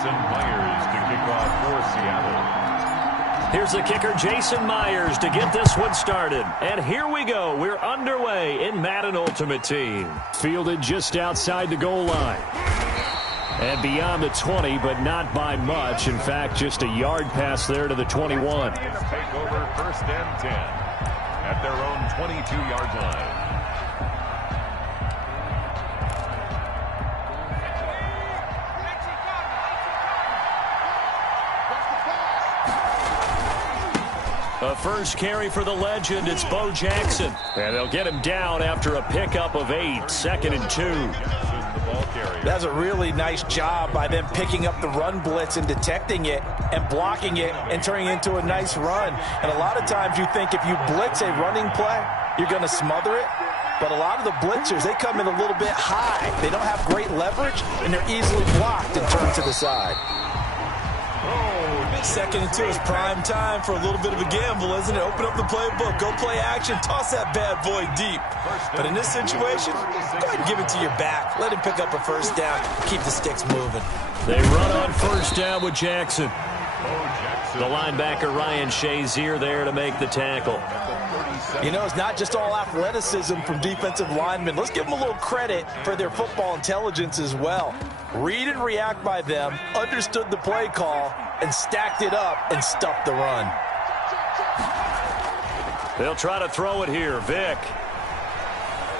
Jason Myers to kick off for Seattle. Here's the kicker, Jason Myers, to get this one started. And here we go. We're underway in Madden Ultimate Team. Fielded just outside the goal line. And beyond the 20, but not by much. In fact, just a yard pass there to the 21. Take over 1st and 10 at their own 22-yard line. A first carry for the legend. It's Bo Jackson. And they'll get him down after a pickup of 8. 2nd and 2. That's a really nice job by them picking up the run blitz and detecting it and blocking it and turning it into a nice run. And a lot of times you think if you blitz a running play, you're going to smother it. But a lot of the blitzers, they come in a little bit high. They don't have great leverage, and they're easily blocked and turned to the side. 2nd and 2 is prime time for a little bit of a gamble, isn't it? Open up the playbook, go play action, toss that bad boy deep. But in this situation, go ahead and give it to your back. Let him pick up a first down, keep the sticks moving. They run on first down with Jackson. The linebacker Ryan Shazier there to make the tackle. You know, it's not just all athleticism from defensive linemen. Let's give them a little credit for their football intelligence as well. Read and react by them, understood the play call, and stacked it up and stuffed the run. They'll try to throw it here. Vick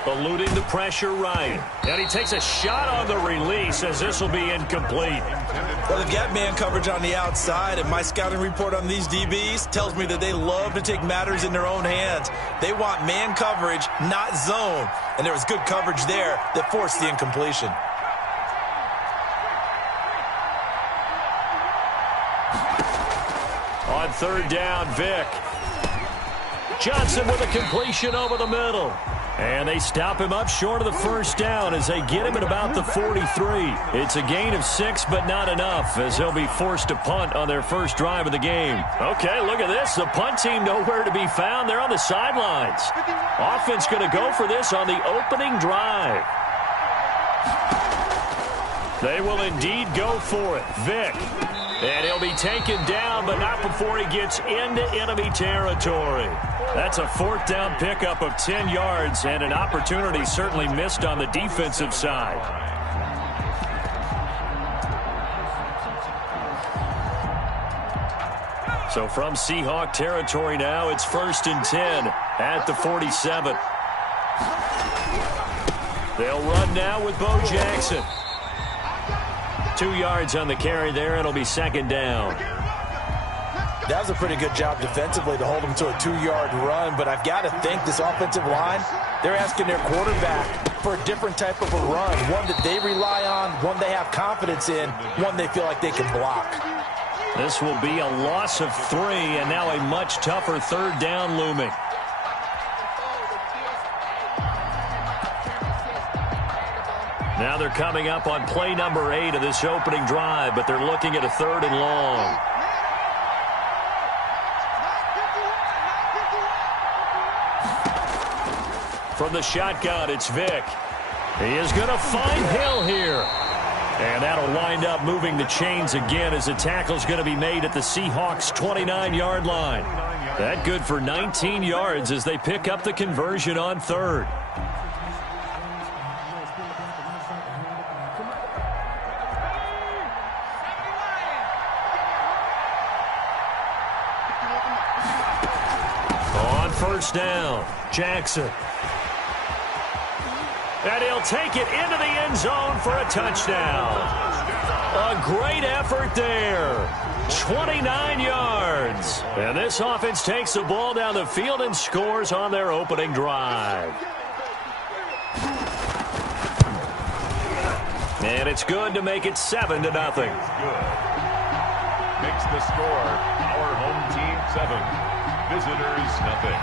eluding the pressure right. And he takes a shot on the release as this will be incomplete. Well, they've got man coverage on the outside, and my scouting report on these DBs tells me that they love to take matters in their own hands. They want man coverage, not zone. And there was good coverage there that forced the incompletion. On 3rd down, Vick. Johnson with a completion over the middle. And they stop him up short of the first down as they get him at about the 43. It's a gain of 6, but not enough, as he'll be forced to punt on their first drive of the game. Okay, look at this. The punt team nowhere to be found. They're on the sidelines. Offense going to go for this on the opening drive. They will indeed go for it. Vick. And he'll be taken down, but not before he gets into enemy territory. That's a 4th down pickup of 10 yards and an opportunity certainly missed on the defensive side. So from Seahawk territory now, it's 1st and 10 at the 47. They'll run now with Bo Jackson. 2 yards on the carry there. It'll be 2nd down. That was a pretty good job defensively to hold them to a 2-yard run, but I've got to think this offensive line, they're asking their quarterback for a different type of a run, one that they rely on, one they have confidence in, one they feel like they can block. This will be a loss of 3, and now a much tougher 3rd down looming. Now they're coming up on play number 8 of this opening drive, but they're looking at a 3rd and long. From the shotgun, it's Vick. He is going to find Hill here. And that'll wind up moving the chains again as the tackle's going to be made at the Seahawks' 29-yard line. That good for 19 yards as they pick up the conversion on 3rd. On 1st down, Jackson. And he'll take it into the end zone for a touchdown. A great effort there. 29 yards. And this offense takes the ball down the field and scores on their opening drive. And it's good to make it 7-0. Makes the score our home team 7, visitors nothing.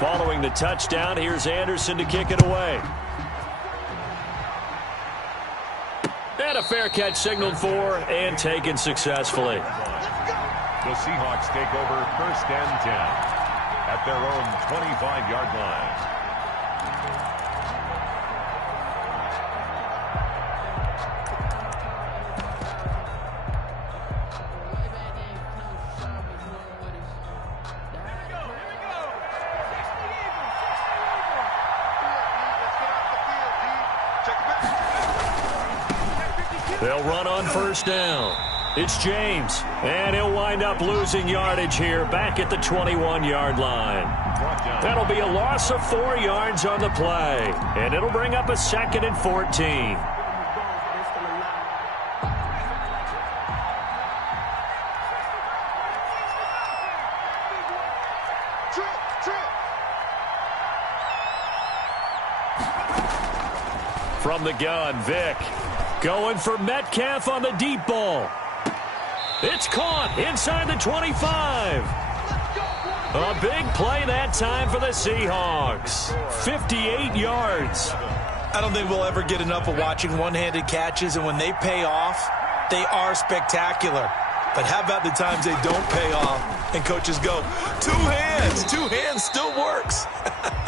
Following the touchdown, here's Anderson to kick it away. And a fair catch signaled for and taken successfully. The Seahawks take over 1st and 10 at their own 25-yard line. They'll run on first down. It's James, and he'll wind up losing yardage here back at the 21-yard line. That'll be a loss of 4 yards on the play, and it'll bring up a 2nd and 14. From the gun, Vick going for Metcalf on the deep ball. It's caught inside the 25. A big play that time for the Seahawks. 58 yards. I don't think we'll ever get enough of watching one-handed catches, and when they pay off, they are spectacular. But how about the times they don't pay off and coaches go, 2 hands. 2 hands still works.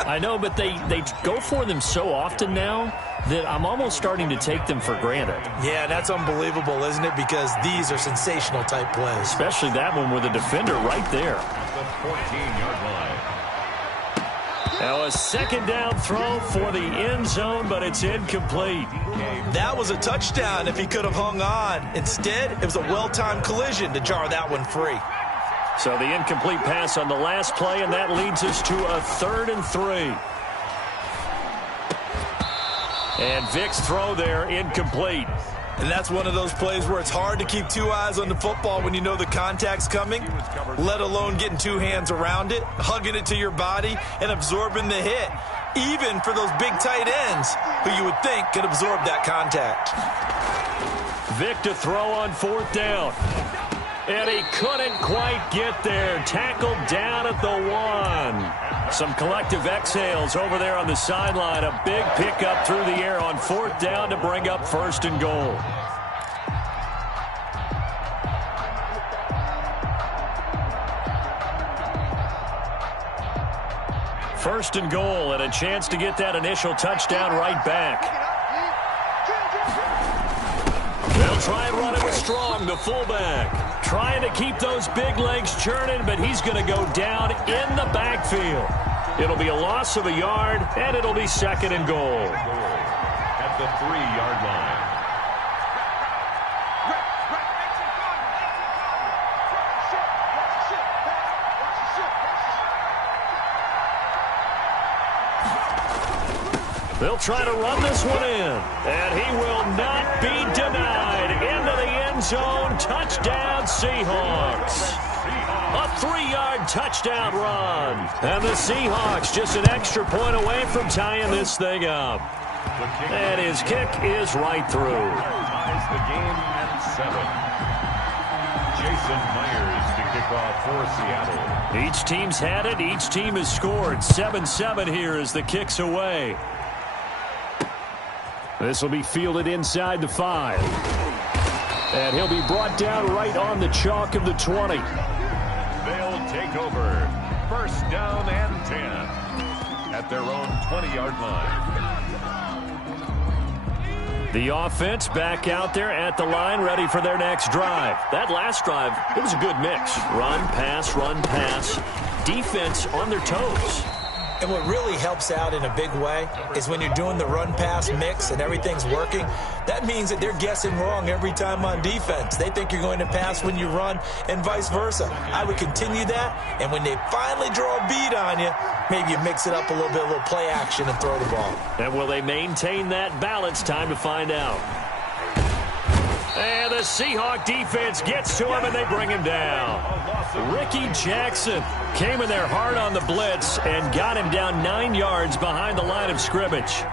I know, but they go for them so often now that I'm almost starting to take them for granted. Yeah, that's unbelievable, isn't it? Because these are sensational type plays. Especially that one with the defender right there. The 14-yard line. Now a 2nd down throw for the end zone, but it's incomplete. That was a touchdown if he could have hung on. Instead, it was a well-timed collision to jar that one free. So the incomplete pass on the last play, and that leads us to a 3rd and 3. And Vick's throw there incomplete. And that's one of those plays where it's hard to keep 2 eyes on the football when you know the contact's coming, let alone getting 2 hands around it, hugging it to your body, and absorbing the hit, even for those big tight ends who you would think could absorb that contact. Vick to throw on 4th down. And he couldn't quite get there. Tackled down at the 1. Some collective exhales over there on the sideline. A big pickup through the air on 4th down to bring up 1st and goal. First and goal, and a chance to get that initial touchdown right back. They'll try and run it with Strong, the fullback. Trying to keep those big legs churning, but he's going to go down in the backfield. It'll be a loss of a yard, and it'll be 2nd and goal. At the 3-yard line. They'll try to run this one in, and he will not be denied. Into the end zone, touchdown Seahawks. A 3-yard touchdown run. And the Seahawks just an extra point away from tying this thing up. And his kick is right through. Ties the game at 7. Jason Myers to kick off for Seattle. Each team's had it. Each team has scored. 7-7 here as the kick's away. This will be fielded inside the 5. And he'll be brought down right on the chalk of the 20. They'll take over. 1st down and 10 at their own 20-yard line. The offense back out there at the line, ready for their next drive. That last drive, it was a good mix. Run, pass, defense on their toes. And what really helps out in a big way is when you're doing the run-pass mix and everything's working, that means that they're guessing wrong every time on defense. They think you're going to pass when you run and vice versa. I would continue that, and when they finally draw a bead on you, maybe you mix it up a little bit, a little play action and throw the ball. And will they maintain that balance? Time to find out. And the Seahawk defense gets to him, and they bring him down. Ricky Jackson came in there hard on the blitz and got him down 9 yards behind the line of scrimmage.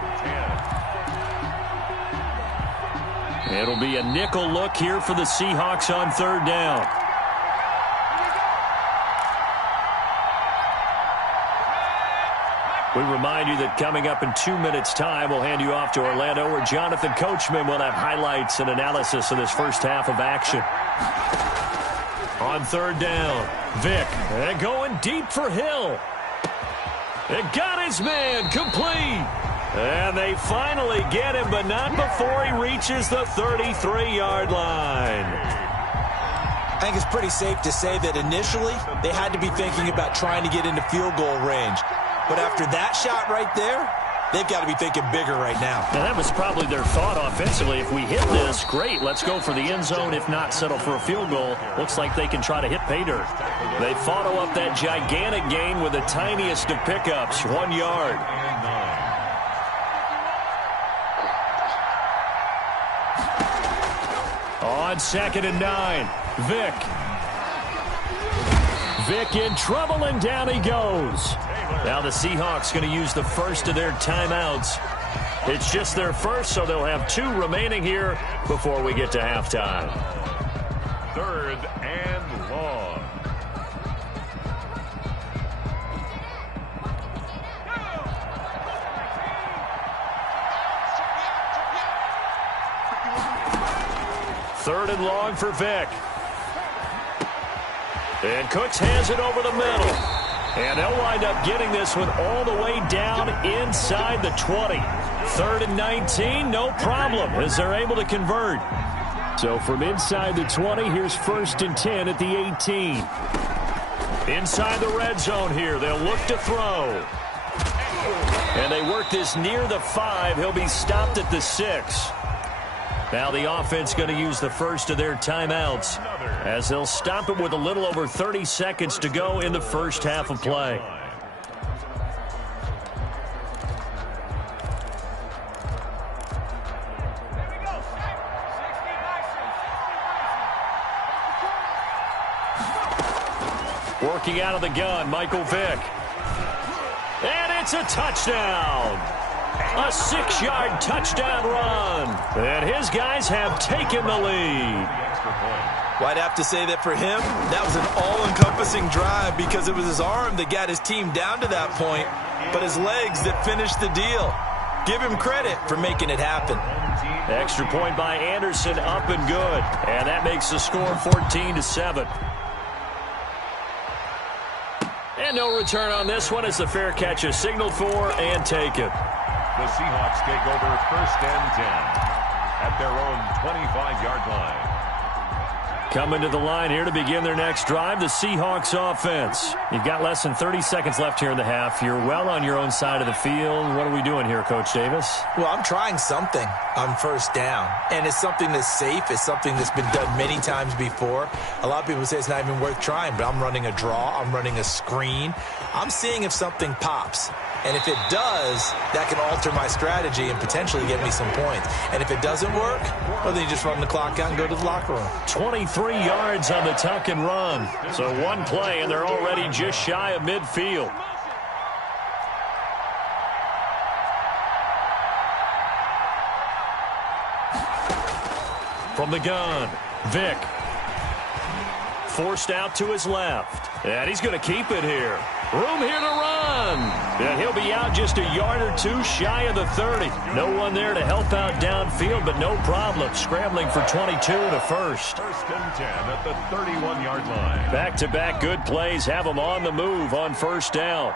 It'll be a nickel look here for the Seahawks on 3rd down. We remind you that coming up in 2 minutes' time, we'll hand you off to Orlando, where Jonathan Coachman will have highlights and analysis of this first half of action. On 3rd down, Vick going deep for Hill. It got his man complete. And they finally get him, but not before he reaches the 33-yard line. I think it's pretty safe to say that initially they had to be thinking about trying to get into field goal range. But after that shot right there, they've got to be thinking bigger right now. And that was probably their thought offensively. If we hit this, great. Let's go for the end zone. If not, settle for a field goal. Looks like they can try to hit pay dirt. They follow up that gigantic gain with the tiniest of pickups, 1 yard. On 2nd and 9, Vick. Vick in trouble, and down he goes. Now the Seahawks going to use the first of their timeouts. It's just their first, so they'll have 2 remaining here before we get to halftime. 3rd and long. Third and long for Vick. And Cooks has it over the middle. And they'll wind up getting this one all the way down inside the 20. 3rd and 19, no problem, as they're able to convert. So from inside the 20, here's 1st and 10 at the 18. Inside the red zone here, they'll look to throw. And they work this near the 5. He'll be stopped at the 6. Now the offense going to use the first of their timeouts as they'll stop it with a little over 30 seconds to go in the first half of play. Working out of the gun, Michael Vick. And it's a touchdown. A 6-yard touchdown run. And his guys have taken the lead. Well, I'd have to say that for him, that was an all-encompassing drive because it was his arm that got his team down to that point, but his legs that finished the deal. Give him credit for making it happen. Extra point by Anderson, up and good. And that makes the score 14-7. And no return on this one as the fair catch is signaled for and taken. The Seahawks take over 1st and 10 at their own 25-yard line. Coming to the line here to begin their next drive, the Seahawks offense. You've got less than 30 seconds left here in the half. You're well on your own side of the field. What are we doing here, Coach Davis? Well, I'm trying something on 1st down, and it's something that's safe. It's something that's been done many times before. A lot of people say it's not even worth trying, but I'm running a draw. I'm running a screen. I'm seeing if something pops. And if it does, that can alter my strategy and potentially get me some points. And if it doesn't work, well, then you just run the clock out and go to the locker room. 23 yards on the tuck and run. So one play, and they're already just shy of midfield. From the gun, Vick. Forced out to his left. And he's going to keep it here. Room here to run. And he'll be out just a yard or 2 shy of the 30. No one there to help out downfield, but no problem. Scrambling for 22 and a first. 1st and 10 at the 31-yard line. Back-to-back good plays have them on the move on 1st down.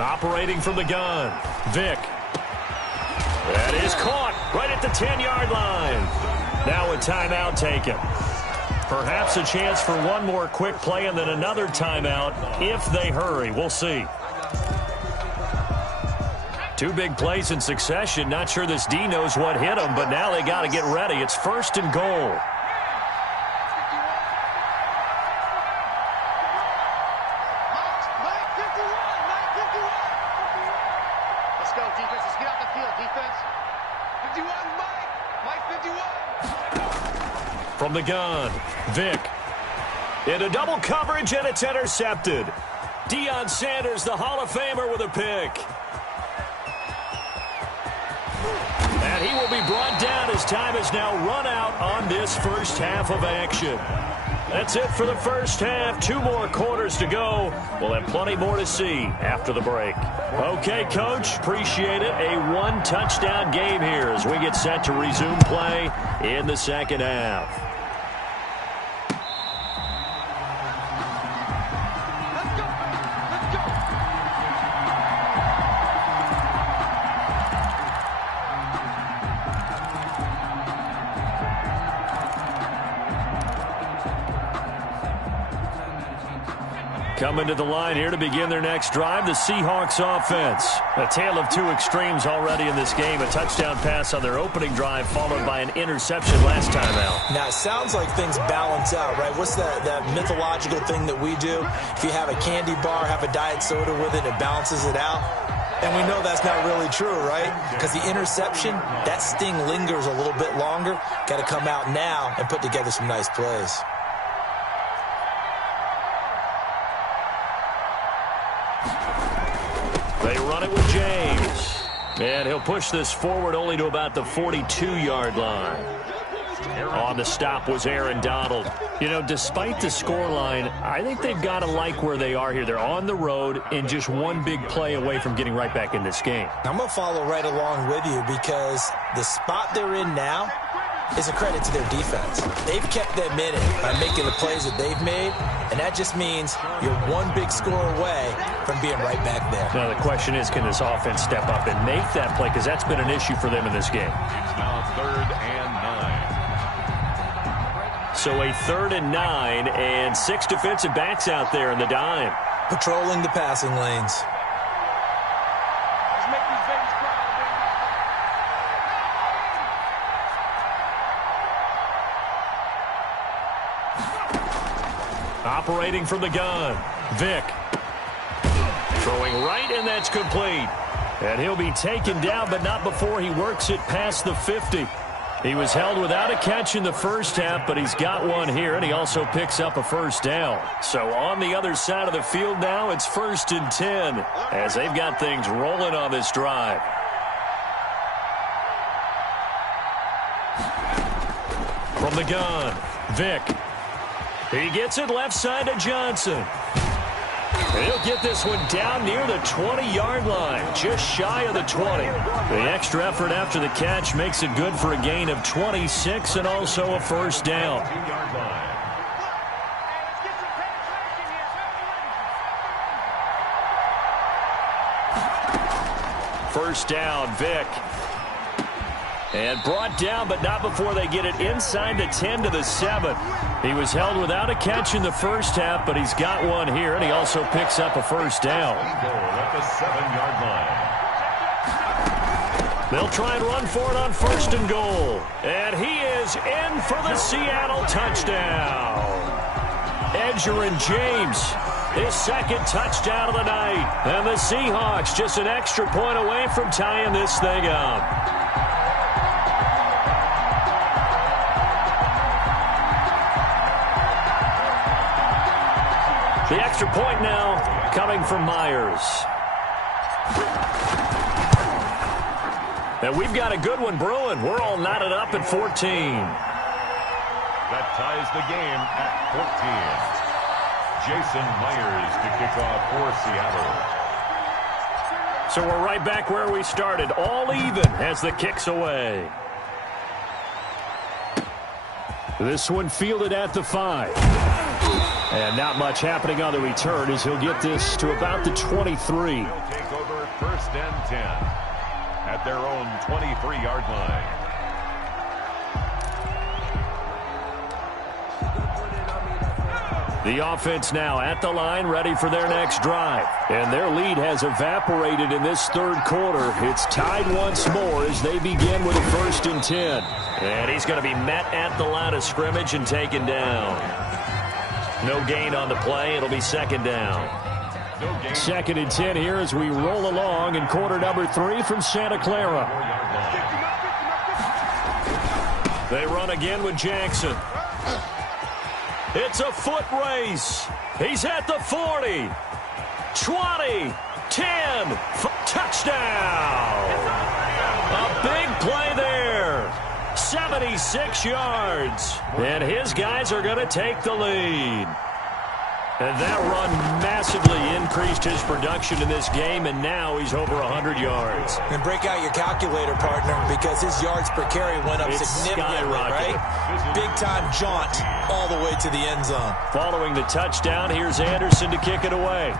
Operating from the gun, Vick. That is caught right at the 10-yard line. Now a timeout taken. Perhaps a chance for one more quick play and then another timeout if they hurry. We'll see. 2 big plays in succession. Not sure this D knows what hit them, but now they got to get ready. It's 1st and goal. From the gun, Vick. Into double coverage, and it's intercepted. Deion Sanders, the Hall of Famer, with a pick. And he will be brought down as time has now run out on this first half of action. That's it for the first half. 2 more quarters to go. We'll have plenty more to see after the break. Okay, Coach, appreciate it. A 1-touchdown game here as we get set to resume play in the second half. Coming to the line here to begin their next drive, the Seahawks offense. A tale of two extremes already in this game. A touchdown pass on their opening drive followed by an interception last time out. Now, it sounds like things balance out, right? What's that mythological thing that we do? If you have a candy bar, have a diet soda with it, it balances it out. And we know that's not really true, right? Because the interception, that sting lingers a little bit longer. Got to come out now and put together some nice plays. They run it with James. And he'll push this forward only to about the 42-yard line. On the stop was Aaron Donald. You know, despite the scoreline, I think they've got to like where they are here. They're on the road and just one big play away from getting right back in this game. I'm going to follow right along with you because the spot they're in now is a credit to their defense. They've kept them in it by making the plays that they've made, and that just means you're one big score away from being right back there. Now, the question is, can this offense step up and make that play? Because that's been an issue for them in this game. It's now 3rd and 9. So a 3rd and 9 and 6 defensive backs out there in the dime. Patrolling the passing lanes. Operating from the gun, Vick. Throwing right, and that's complete. And he'll be taken down, but not before he works it past the 50. He was held without a catch in the first half, but he's got one here, and he also picks up a first down. So on the other side of the field now, it's 1st and 10, as they've got things rolling on this drive. From the gun, Vick. He gets it left side to Johnson. He'll get this one down near the 20-yard line, just shy of the 20. The extra effort after the catch makes it good for a gain of 26 and also a first down. First down, Vick. And brought down, but not before they get it inside the 10 to the 7. He was held without a catch in the first half, but he's got one here, and he also picks up a first down. At the 7-yard line. They'll try and run for it on 1st and goal. And he is in for the Seattle touchdown. Edgerrin James, his 2nd touchdown of the night. And the Seahawks just an extra point away from tying this thing up. The extra point now coming from Myers. And we've got a good one brewing. We're all knotted up at 14. That ties the game at 14. Jason Myers to kick off for Seattle. So we're right back where we started. All even as the kick's away. This one fielded at the 5. And not much happening on the return as he'll get this to about the 23. They'll take over 1st and 10 at their own 23-yard line. The offense now at the line, ready for their next drive. And their lead has evaporated in this 3rd quarter. It's tied once more as they begin with a 1st and 10. And he's going to be met at the line of scrimmage and taken down. No gain on the play. It'll be 2nd down. 2nd and 10 here as we roll along in quarter number 3 from Santa Clara. They run again with Jackson. It's a foot race. He's at the 40, 20, 10, touchdown. A big play there. 76 yards. And his guys are going to take the lead. And that run massively increased his production in this game, and now he's over 100 yards. And break out your calculator, partner, because his yards per carry went up significantly, right? Big-time jaunt all the way to the end zone. Following the touchdown, here's Anderson to kick it away.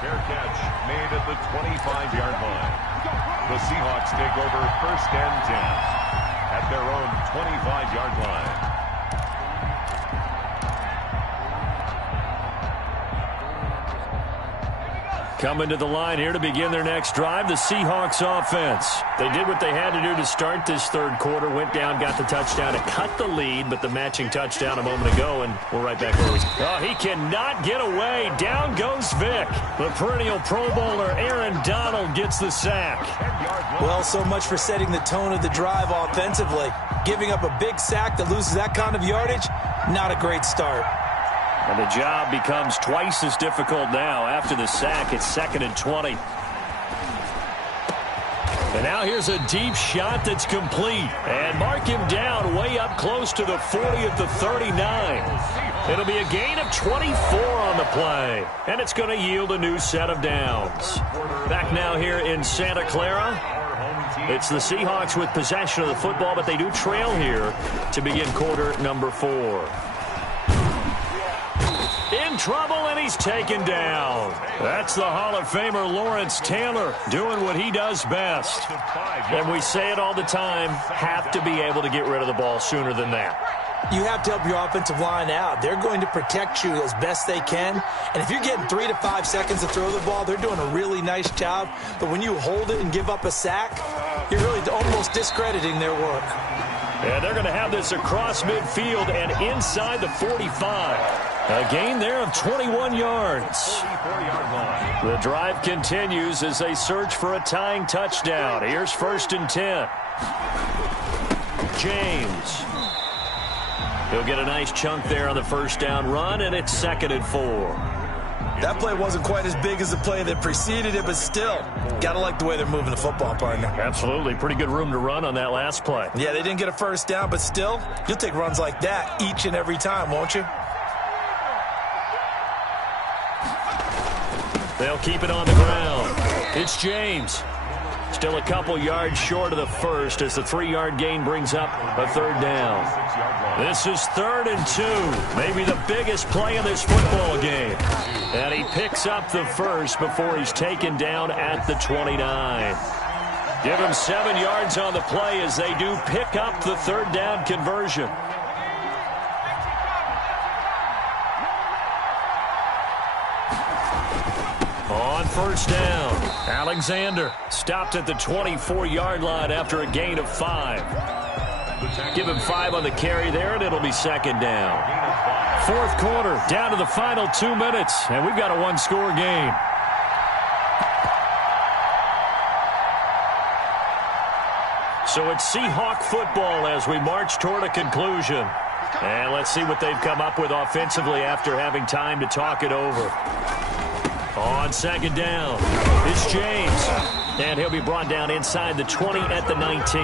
Fair catch made at the 25-yard line. The Seahawks take over 1st and 10 at their own 25-yard line. Coming to the line here to begin their next drive, the Seahawks offense. They did what they had to do to start this third quarter, went down, got the touchdown to cut the lead, but the matching touchdown a moment ago, and we're right back where we started. Oh, he cannot get away. Down goes Vic. The perennial Pro Bowler Aaron Donald gets the sack. Well, so much for setting the tone of the drive offensively. Giving up a big sack that loses that kind of yardage, not a great start. And the job becomes twice as difficult now. After the sack, it's 2nd and 20. And now here's a deep shot that's complete. And mark him down way up close to the 40 at the 39. It'll be a gain of 24 on the play. And it's going to yield a new set of downs. Back now here in Santa Clara. It's the Seahawks with possession of the football, but they do trail here to begin quarter number 4. In trouble, and he's taken down. That's the Hall of Famer Lawrence Taylor doing what he does best. And we say it all the time, have to be able to get rid of the ball sooner than that. You have to help your offensive line out. They're going to protect you as best they can. And if you're getting 3 to 5 seconds to throw the ball, they're doing a really nice job. But when you hold it and give up a sack, you're really almost discrediting their work. And they're going to have this across midfield and inside the 45. A gain there of 21 yards. The drive continues as they search for a tying touchdown. Here's 1st and 10. James. He'll get a nice chunk there on the first down run, and it's 2nd and 4. That play wasn't quite as big as the play that preceded it, but still, got to like the way they're moving the football, partner. Absolutely. Pretty good room to run on that last play. Yeah, they didn't get a first down, but still, you'll take runs like that each and every time, won't you? They'll keep it on the ground. It's James. Still a couple yards short of the first as the 3-yard gain brings up a 3rd down. This is 3rd and 2. Maybe the biggest play in this football game. And he picks up the first before he's taken down at the 29. Give him 7 yards on the play as they do pick up the 3rd down conversion. On 1st down, Alexander stopped at the 24-yard line after a gain of 5. Give him 5 on the carry there, and it'll be 2nd down. 4th quarter, down to the final 2 minutes, and we've got a 1-score game. So it's Seahawk football as we march toward a conclusion. And let's see what they've come up with offensively after having time to talk it over. On 2nd down, it's James. And he'll be brought down inside the 20 at the 19.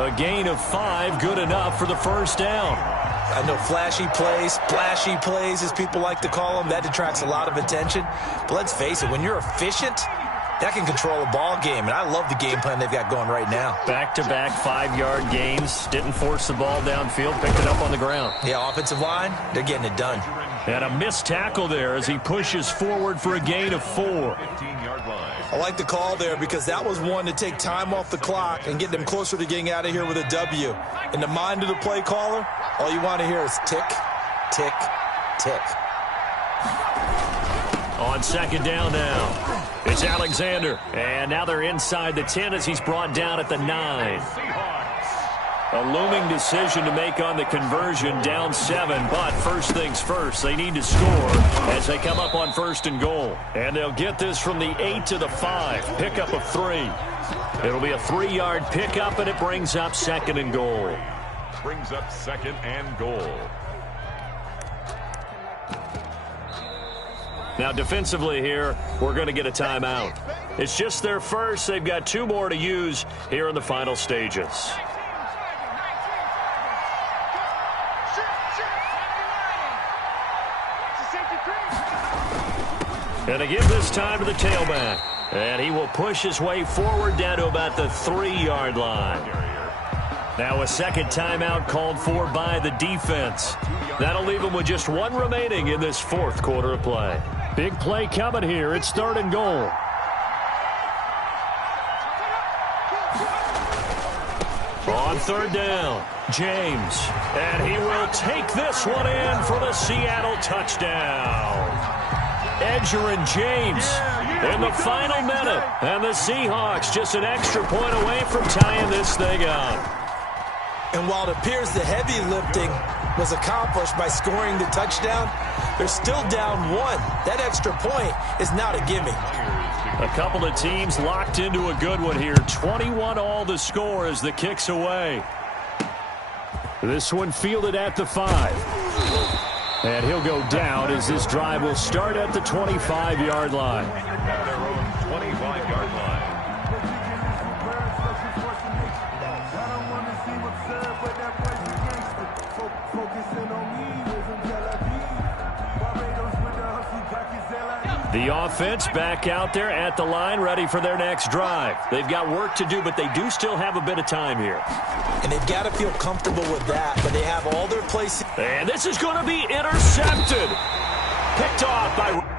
A gain of 5, good enough for the first down. I know flashy plays, splashy plays, as people like to call them, that detracts a lot of attention. But let's face it, when you're efficient, that can control a ball game. And I love the game plan they've got going right now. Back-to-back 5-yard gains. Didn't force the ball downfield, picked it up on the ground. Yeah, offensive line, they're getting it done. And a missed tackle there as he pushes forward for a gain of 4. I like the call there because that was one to take time off the clock and get them closer to getting out of here with a W. In the mind of the play caller, all you want to hear is tick, tick, tick. On 2nd down now, it's Alexander. And now they're inside the 10 as he's brought down at the 9. A looming decision to make on the conversion, down 7. But first things first, they need to score as they come up on 1st and goal. And they'll get this from the 8 to the 5. Pickup of 3. It'll be a 3-yard pickup, and it brings up 2nd and goal. Brings up 2nd and goal. Now defensively here, we're going to get a timeout. It's just their first. They've got 2 more to use here in the final stages. And they give this time to the tailback. And he will push his way forward down to about the 3-yard line. Now a second timeout called for by the defense. That'll leave him with just 1 remaining in this 4th quarter of play. Big play coming here. It's 3rd and goal. On 3rd down, James. And he will take this one in for the Seattle touchdown. Edgerrin James in the final minute. And the Seahawks just an extra point away from tying this thing up. And while it appears the heavy lifting was accomplished by scoring the touchdown, they're still down 1. That extra point is not a gimme. A couple of teams locked into a good one here. 21 all the score as the kick's away. This one fielded at the 5. And he'll go down as this drive will start at the 25-yard line. At their own 25-yard line. The offense back out there at the line, ready for their next drive. They've got work to do, but they do still have a bit of time here. And they've got to feel comfortable with that, but they have all their places. And this is going to be intercepted. Picked off by...